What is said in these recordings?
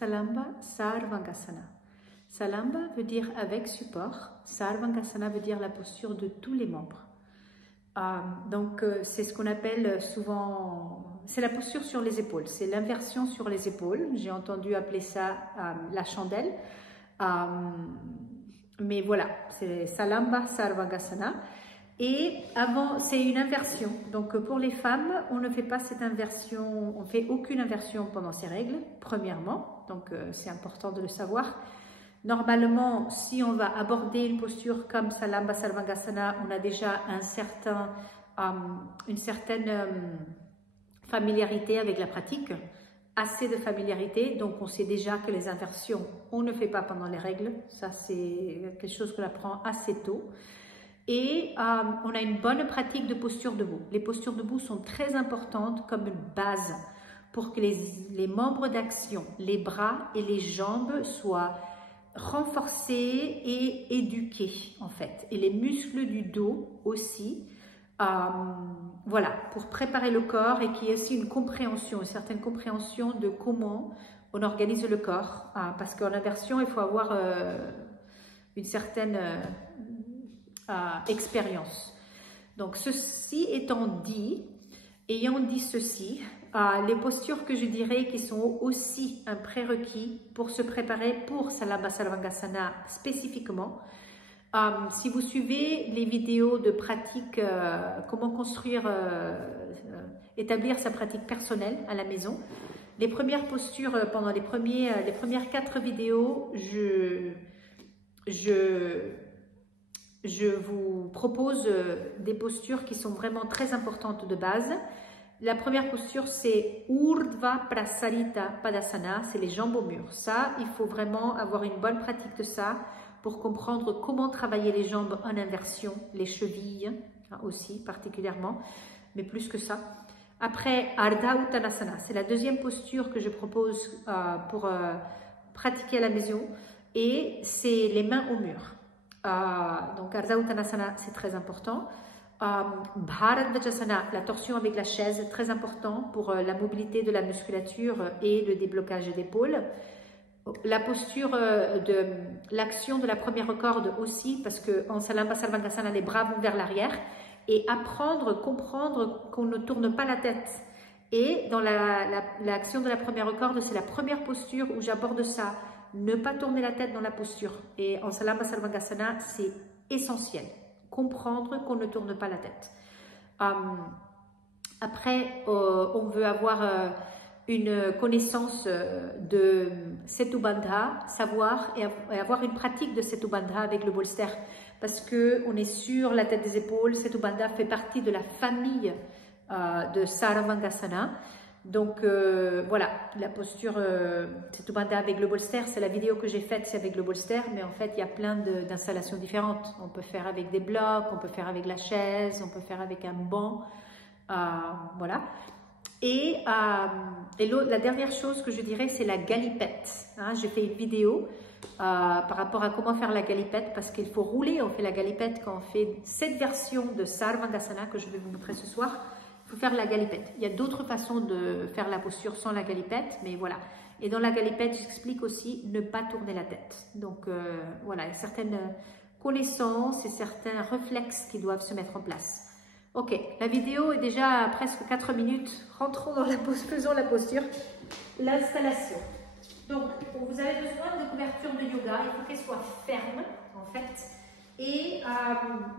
Salamba Sarvangasana. Salamba veut dire avec support. Sarvangasana veut dire la posture de tous les membres. Donc c'est ce qu'on appelle souvent, c'est la posture sur les épaules, c'est l'inversion sur les épaules. J'ai entendu appeler ça la chandelle. Mais voilà, c'est Salamba Sarvangasana. Et avant, c'est une inversion. Donc pour les femmes, on ne fait pas cette inversion, on ne fait aucune inversion pendant ces règles, premièrement. Donc c'est important de le savoir. Normalement, si on va aborder une posture comme Salamba Sarvangasana, on a déjà une certaine familiarité avec la pratique, assez de familiarité, donc on sait déjà que les inversions, on ne fait pas pendant les règles. Ça, c'est quelque chose qu'on apprend assez tôt. Et on a une bonne pratique de posture debout. Les postures debout sont très importantes comme une base pour que les membres d'action, les bras et les jambes soient renforcés et éduqués en fait. Et les muscles du dos aussi. Voilà, pour préparer le corps et qu'il y ait aussi une certaine compréhension de comment on organise le corps. Parce qu'en inversion, il faut avoir une certaine expérience. Donc ceci étant dit, ayant dit ceci, les postures que je dirais qui sont aussi un prérequis pour se préparer pour Salamba Sarvangasana spécifiquement. Si vous suivez les vidéos de pratique, comment construire, établir sa pratique personnelle à la maison, les premières postures, pendant les premières 4 vidéos, je vous propose des postures qui sont vraiment très importantes de base. La première posture, c'est Urdhva Prasarita Padasana, c'est les jambes au mur. Ça, il faut vraiment avoir une bonne pratique de ça pour comprendre comment travailler les jambes en inversion, les chevilles aussi particulièrement, mais plus que ça. Après, Ardha Uttanasana, c'est la deuxième posture que je propose pour pratiquer à la maison et c'est les mains au mur. Donc Ardha Uttanasana, c'est très important. Bharadvajasana, la torsion avec la chaise, très important pour la mobilité de la musculature et le déblocage d'épaules. La posture de l'action de la première corde aussi, parce qu'en Salamba Sarvangasana, les bras vont vers l'arrière, et comprendre qu'on ne tourne pas la tête. Et dans l'action de la première corde, c'est la première posture où j'aborde ça. Ne pas tourner la tête dans la posture. Et en Salamba Sarvangasana, c'est essentiel. Comprendre qu'on ne tourne pas la tête. Après, on veut avoir une connaissance de Setubandha, savoir et avoir une pratique de Setubandha avec le bolster. Parce qu'on est sur la tête des épaules. Setubandha fait partie de la famille de Sarvangasana. Donc voilà, la posture Setubandha avec le bolster, c'est la vidéo que j'ai faite, c'est avec le bolster, mais en fait il y a plein d'installations différentes. On peut faire avec des blocs, on peut faire avec la chaise, on peut faire avec un banc, voilà. Et la dernière chose que je dirais, c'est la galipette. J'ai fait une vidéo par rapport à comment faire la galipette, parce qu'il faut rouler, on fait la galipette quand on fait cette version de Sarvangasana que je vais vous montrer ce soir. Il faut faire la galipette. Il y a d'autres façons de faire la posture sans la galipette, mais voilà. Et dans la galipette, j'explique aussi ne pas tourner la tête. Donc voilà, il y a certaines connaissances et certains réflexes qui doivent se mettre en place. Ok, la vidéo est déjà à presque 4 minutes. Rentrons dans la posture, faisons la posture. L'installation. Donc, vous avez besoin de couverture de yoga. Il faut qu'elle soit ferme, en fait. Et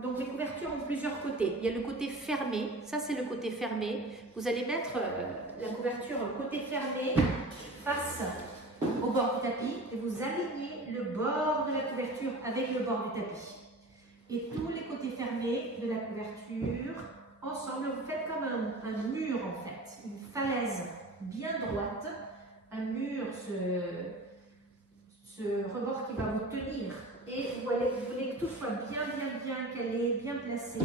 donc les couvertures ont plusieurs côtés. Il y a le côté fermé, ça c'est le côté fermé. Vous allez mettre la couverture côté fermé face au bord du tapis et vous alignez le bord de la couverture avec le bord du tapis. Et tous les côtés fermés de la couverture, ensemble, vous faites comme un mur en fait, une falaise bien droite, un mur, ce rebord qui va vous tenir. Et vous voulez que tout soit bien calé, bien placé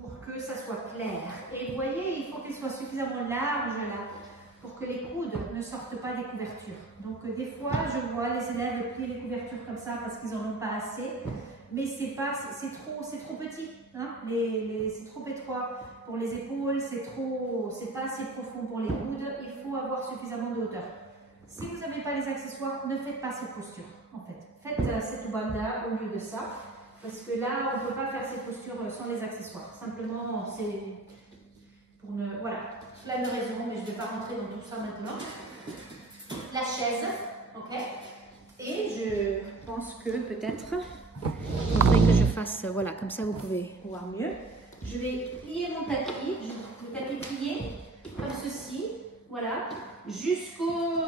pour que ça soit clair. Et vous voyez, il faut qu'il soit suffisamment large là pour que les coudes ne sortent pas des couvertures. Donc des fois, je vois les élèves plier les couvertures comme ça parce qu'ils n'en ont pas assez. Mais c'est trop petit, hein, c'est trop étroit pour les épaules, c'est pas assez profond pour les coudes. Il faut avoir suffisamment de hauteur. Si vous n'avez pas les accessoires, ne faites pas cette posture en fait. Faites cette Ubanda au lieu de ça, parce que là, on ne peut pas faire cette posture sans les accessoires. Simplement, c'est pour ne... Voilà, plein de raisons, mais je ne vais pas rentrer dans tout ça maintenant. La chaise, ok. Et je pense que peut-être, il faudrait que je fasse, voilà, comme ça vous pouvez voir mieux. Je vais plier mon tapis, le tapis plié, comme ceci, voilà, jusqu'au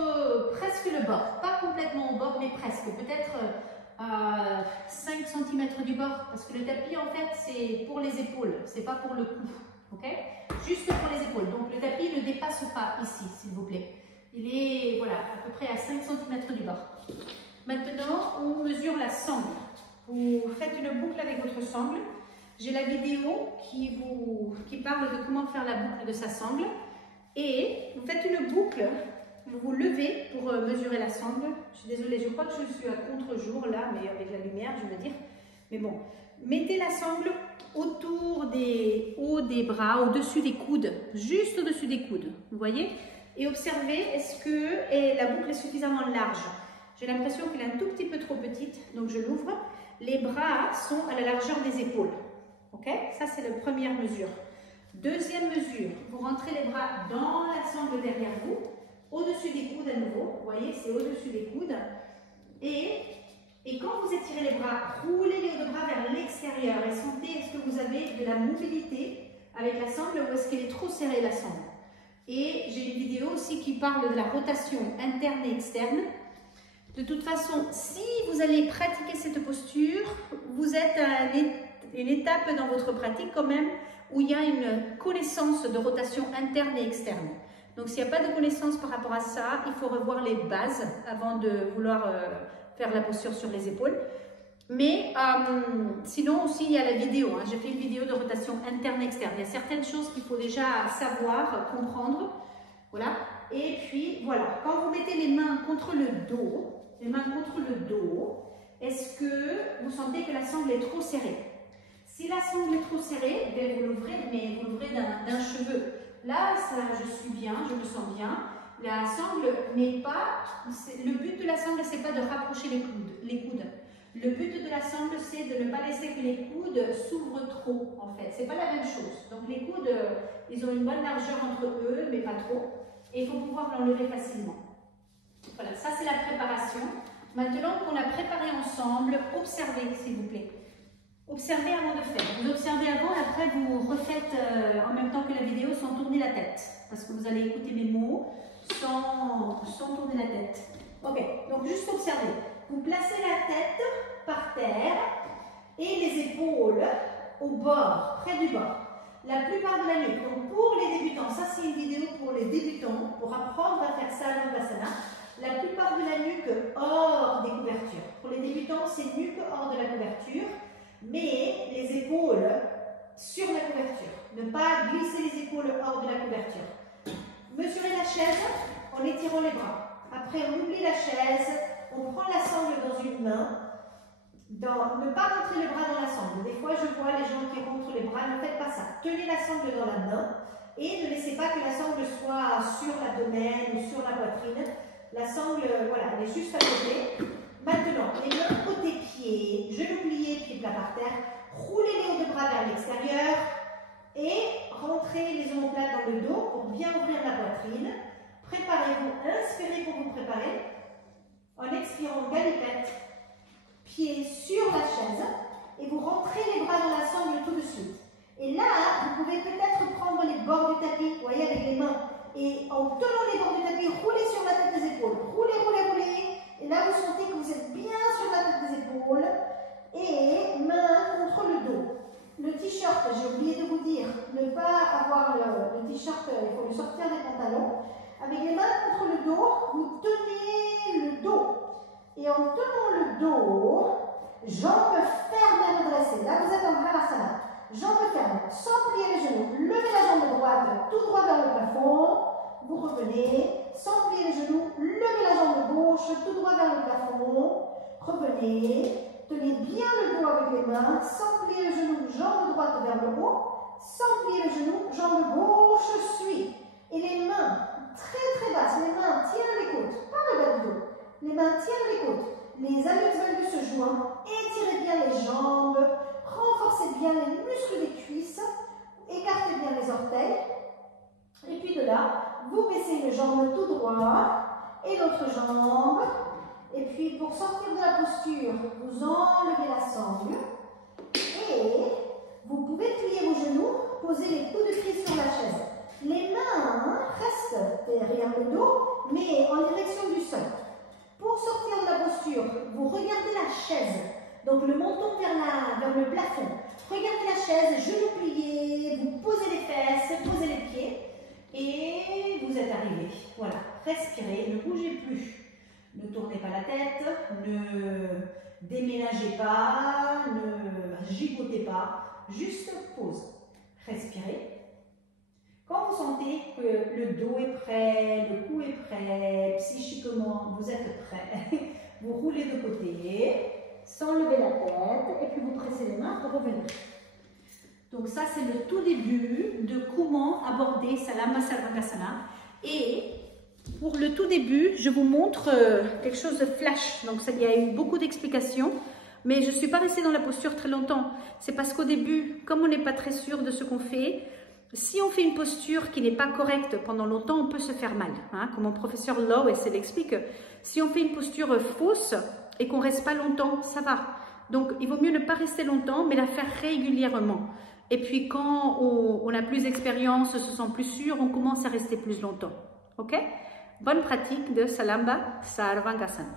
presque le bord. Pas complètement au bord, mais presque. Peut-être 5 cm du bord, parce que le tapis, en fait, c'est pour les épaules, c'est pas pour le cou, ok? Juste pour les épaules. Donc le tapis ne dépasse pas ici, s'il vous plaît. Il est, voilà, à peu près à 5 cm du bord. Maintenant, on mesure la sangle. Vous faites une boucle avec votre sangle. J'ai la vidéo qui parle de comment faire la boucle de sa sangle. Et vous faites une boucle, vous vous levez pour mesurer la sangle. Je suis désolée, je crois que je suis à contre-jour là, mais avec la lumière, je veux dire. Mais bon, mettez la sangle autour des hauts des bras, au-dessus des coudes, juste au-dessus des coudes, vous voyez? Et observez, est-ce que la boucle est suffisamment large? J'ai l'impression qu'elle est un tout petit peu trop petite, donc je l'ouvre. Les bras sont à la largeur des épaules. Ok? Ça, c'est la première mesure. Deuxième mesure, vous rentrez les bras dans la sangle derrière vous, au-dessus des coudes à nouveau. Vous voyez, c'est au-dessus des coudes. Et quand vous étirez les bras, roulez les deux bras vers l'extérieur et sentez, est-ce que vous avez de la mobilité avec la sangle ou est-ce qu'elle est trop serrée, la sangle? Et j'ai une vidéo aussi qui parle de la rotation interne et externe. De toute façon, si vous allez pratiquer cette posture, vous êtes à une étape dans votre pratique quand même où il y a une connaissance de rotation interne et externe. Donc s'il n'y a pas de connaissance par rapport à ça, il faut revoir les bases avant de vouloir faire la posture sur les épaules. Mais sinon aussi il y a la vidéo, hein. J'ai fait une vidéo de rotation interne et externe. Il y a certaines choses qu'il faut déjà savoir, comprendre. Voilà. Et puis voilà, quand vous mettez les mains contre le dos, est-ce que vous sentez que la sangle est trop serrée? Si la sangle est trop serrée, bien vous l'ouvrez, mais vous l'ouvrez d'un cheveu. Là, ça, je suis bien, je me sens bien. La sangle n'est pas... Le but de la sangle, c'est pas de rapprocher les coudes. Le but de la sangle, c'est de ne pas laisser que les coudes s'ouvrent trop, en fait. C'est pas la même chose. Donc les coudes, ils ont une bonne largeur entre eux, mais pas trop. Et il faut pouvoir l'enlever facilement. Voilà, ça c'est la préparation. Maintenant qu'on a préparé ensemble, observez, s'il vous plaît. Observez avant de faire. Vous observez avant, après vous refaites en même temps que la vidéo sans tourner la tête. Parce que vous allez écouter mes mots sans tourner la tête. Ok, donc juste observez. Vous placez la tête par terre et les épaules au bord, près du bord. La plupart de la nuque. Donc pour les débutants, ça c'est une vidéo pour les débutants, pour apprendre à faire ça à l'Ambasana. La plupart de la nuque hors des couvertures. Pour les débutants, c'est nuque hors de la couverture, mais les épaules sur la couverture. Ne pas glisser les épaules hors de la couverture. Mesurez la chaise en étirant les bras. Après, on oublie la chaise, on prend la sangle dans une main. Ne pas rentrer le bras dans la sangle. Des fois, je vois les gens qui rentrent les bras, ne faites pas ça. Tenez la sangle dans la main et ne laissez pas que la sangle soit sur l'abdomen ou sur la poitrine. La sangle, voilà, elle est juste à côté. Maintenant, les mains côté pied, genoux pliés, pieds plats par terre. Roulez les hauts de bras vers l'extérieur et rentrez les omoplates dans le dos pour bien ouvrir la poitrine. Préparez-vous, inspirez pour vous préparer. En expirant, galipette, pied sur la chaise et vous rentrez les bras dans la sangle tout de suite. Et là, vous pouvez peut-être prendre les bords du tapis, vous voyez, avec les mains. Et en tenant les bords du tapis, roulez sur la tête des épaules. Roulez, roulez, roulez. Et là, vous sentez que vous êtes bien sur la tête des épaules. Et main contre le dos. Le t-shirt, j'ai oublié de vous dire, ne pas avoir le t-shirt, il faut le sortir des pantalons. Avec les mains contre le dos, vous tenez le dos. Et en tenant le dos, jambes fermes et redressées. Là, vous êtes en Halasana. Jambes fermes, sans plier les genoux. Levez la jambe droite tout droit vers le plafond. Vous revenez, sans plier les genoux. Levez la jambe gauche tout droit vers le plafond. Revenez. Tenez bien le dos avec les mains. Sans plier le genou, jambe droite vers le haut. Sans plier le genou, jambe gauche suit. Et les mains très très basses, les mains les hallux valgus joints, étirez bien les jambes, renforcez bien les muscles des cuisses, écartez bien les orteils. Et puis de là, vous baissez une jambe tout droit et l'autre jambe. Et puis pour sortir de la posture, vous enlevez la sangle. Et vous pouvez plier vos genoux, poser les coudes de pied sur la chaise. Les mains restent derrière le dos, mais en direction du sol. Pour sortir de la posture, vous regardez la chaise, donc le menton vers le plafond. Regardez la chaise, genoux pliés, vous posez les fesses, posez les pieds et vous êtes arrivé. Voilà, respirez, ne bougez plus. Ne tournez pas la tête, ne déménagez pas, ne gigotez pas, juste pause. Respirez. Quand vous sentez que le dos est prêt, le cou est prêt, psychiquement vous êtes prêt, vous roulez de côté, sans lever la tête, et puis vous pressez les mains pour revenir. Donc ça, c'est le tout début de comment aborder Salamba Sarvangasana. Et pour le tout début, je vous montre quelque chose de flash. Donc il y a eu beaucoup d'explications, mais je ne suis pas restée dans la posture très longtemps. C'est parce qu'au début, comme on n'est pas très sûr de ce qu'on fait, si on fait une posture qui n'est pas correcte pendant longtemps, on peut se faire mal. Hein, comme mon professeur Lowe l'explique, si on fait une posture fausse et qu'on ne reste pas longtemps, ça va. Donc, il vaut mieux ne pas rester longtemps, mais la faire régulièrement. Et puis, quand on a plus d'expérience, se sent plus sûr, on commence à rester plus longtemps. Ok? Bonne pratique de Salamba Sarvangasana.